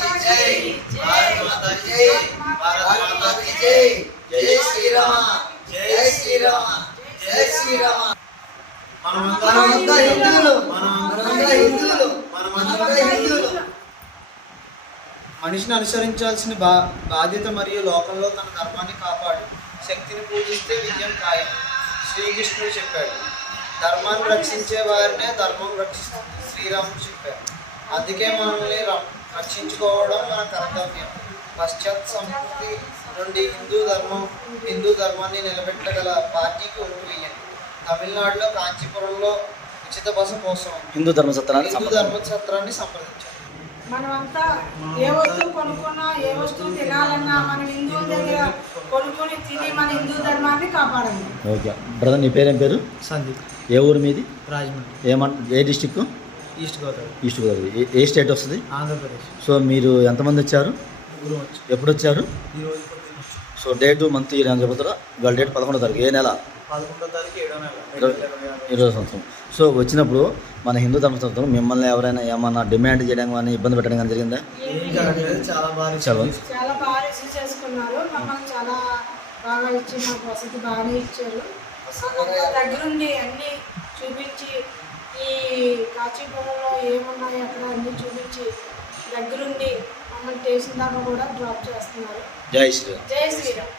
की जय, भारत माता की जय, भारत माता की जय, जय श्री राम, जय श्री राम, जय श्री राम। మనమంతా హిందువులు మనిషిని అనుసరించాల్సిన బాధ్యత మరియు లోకంలో తన ధర్మాన్ని కాపాడు శక్తిని పూజిస్తే విజయం ఖాయం శ్రీకృష్ణుడు చెప్పాడు. ధర్మాన్ని రక్షించే వారినే ధర్మం రక్షిస్తుంది శ్రీరాముడు చెప్పాడు. అందుకే మనల్ని రక్షించుకోవడం మన కర్తవ్యం. పశ్చాత్ సంస్కృతి నుండి హిందూ ధర్మాన్ని నిలబెట్టగల పార్టీకి ఓటు వేయండి. తమిళనాడులో కాంచీపురంలో ఉచిత బస కోసం హిందూ ధర్మసత్రాన్ని సంప్రదించారు. మనమంతా ఏ వస్తువు కొనుక్కున్నా ఏ వస్తువు తినాలన్నా మన హిందువుల దగ్గర కొనుక్కొని తిని మన హిందూ ధర్మాన్ని కాపాడండి. ఓకే బ్రదర్, నీ పేరేం పేరు? సందీప్. ఏ ఊరు మీది? రాజమండ్రి. ఏ district? East Godavari. East Godavari. ఏ స్టేట్ వస్తుంది? ఆంధ్రప్రదేశ్. సో మీరు ఎంతమంది వచ్చారు? ఎప్పుడు వచ్చారు? ఈరోజు. సో డేటు మంత్ ఇయర్ అని చెబుతారా? ఇవాళ డేట్ 11వ తారీఖు. ఏ నెల? 11వ తారీఖు 7వ నెల 2020 సంవత్సరం. సో వచ్చినప్పుడు మన హిందూ ధర్మసత్రం మిమ్మల్ని ఎవరైనా ఏమన్నా డిమాండ్ చేయడం కానీ ఇబ్బంది పెట్టడం కానీ జరిగిందా? చాలా బాగా రిసీవ్ చేసుకున్నారు. మమ్మల్ని చాలా బాగా ఇచ్చి మాకు వసతి బాగానే ఇచ్చారు. దగ్గరుండి అన్నీ చూపించి ఈ కాంచీపురంలో ఏమున్నాయి అక్కడ అన్నీ చూపించి దగ్గరుండి మమ్మల్ని స్టేషన్ దాకా కూడా డ్రాప్ చేస్తున్నారు. జై శ్రీరామ్. జై శ్రీరామ్.